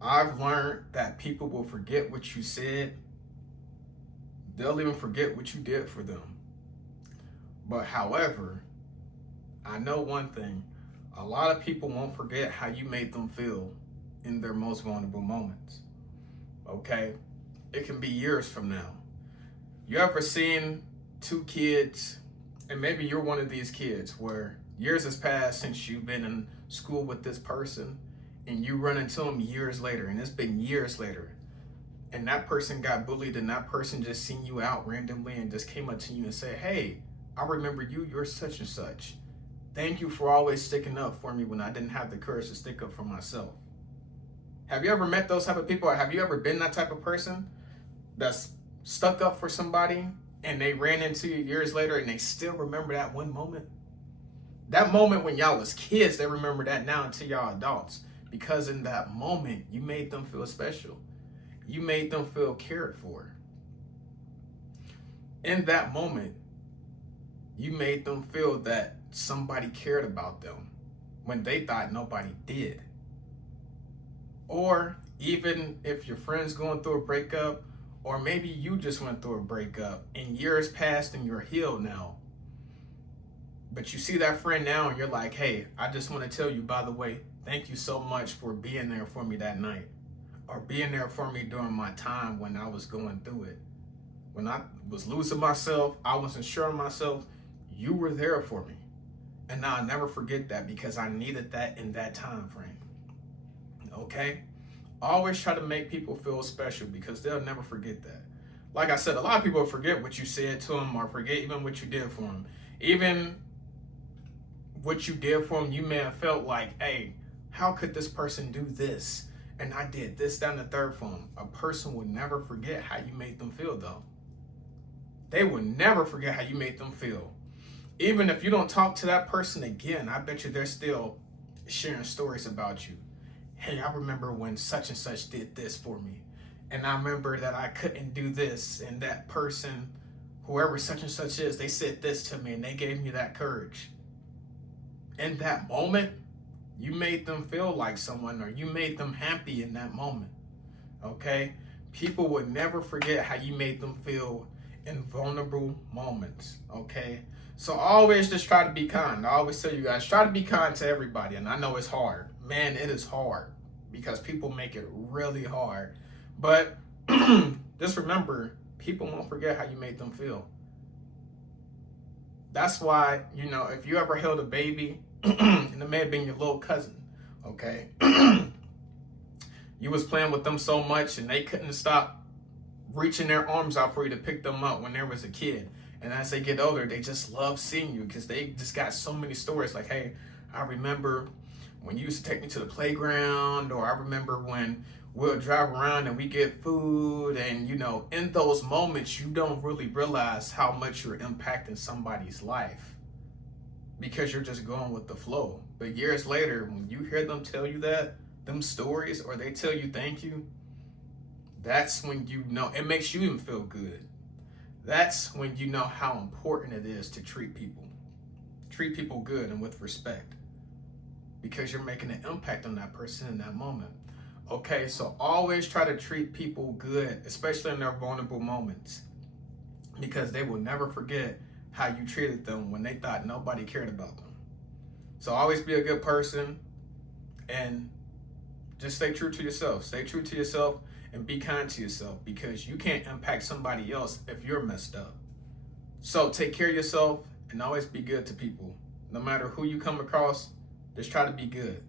I've learned that people will forget what you said. They'll even forget what you did for them. But however, I know one thing. A lot of people won't forget how you made them feel in their most vulnerable moments. Okay? It can be years from now. You ever seen two kids, and maybe you're one of these kids where years has passed since you've been in school with this person, and you run into them years later, and it's been years later, and that person got bullied, and that person just seen you out randomly and just came up to you and said, hey, I remember you, you're such and such. Thank you for always sticking up for me when I didn't have the courage to stick up for myself. Have you ever met those type of people? Or have you ever been that type of person that's stuck up for somebody and they ran into you years later and they still remember that one moment? That moment when y'all was kids, they remember that now until y'all adults. Because in that moment, you made them feel special. You made them feel cared for. In that moment, you made them feel that somebody cared about them when they thought nobody did. Or even if your friend's going through a breakup, or maybe you just went through a breakup and years passed and you're healed now. But you see that friend now and you're like, hey, I just want to tell you, by the way, thank you so much for being there for me that night. Or being there for me during my time when I was going through it. When I was losing myself, I wasn't sure of myself, you were there for me. And I'll never forget that because I needed that in that time frame. Okay? Always try to make people feel special because they'll never forget that. Like I said, a lot of people forget what you said to them or forget even what you did for them. Even what you did for them, you may have felt like, hey, how could this person do this? And I did this, down the third for them. A person will never forget how you made them feel, though. They will never forget how you made them feel. Even if you don't talk to that person again, I bet you they're still sharing stories about you. Hey, I remember when such and such did this for me. And I remember that I couldn't do this. And that person, whoever such and such is, they said this to me and they gave me that courage. In that moment, you made them feel like someone or you made them happy in that moment. Okay? People would never forget how you made them feel in vulnerable moments. Okay? So always just try to be kind. I always tell you guys, try to be kind to everybody. And I know it's hard. Man, it is hard because people make it really hard. But just remember, people won't forget how you made them feel. That's why, if you ever held a baby, and it may have been your little cousin, okay? You was playing with them so much and they couldn't stop reaching their arms out for you to pick them up when they was a kid. And as they get older, they just love seeing you because they just got so many stories like, hey, I remember when you used to take me to the playground, or I remember when we'll drive around and we get food. And, in those moments, you don't really realize how much you're impacting somebody's life because you're just going with the flow. But years later, when you hear them tell you them stories, or they tell you thank you, that's when it makes you even feel good. That's when you know how important it is to treat people. Treat people good and with respect because you're making an impact on that person in that moment. Okay, so always try to treat people good, especially in their vulnerable moments, because they will never forget how you treated them when they thought nobody cared about them. So always be a good person and just stay true to yourself. Stay true to yourself and be kind to yourself because you can't impact somebody else if you're messed up. So take care of yourself and always be good to people. No matter who you come across, just try to be good.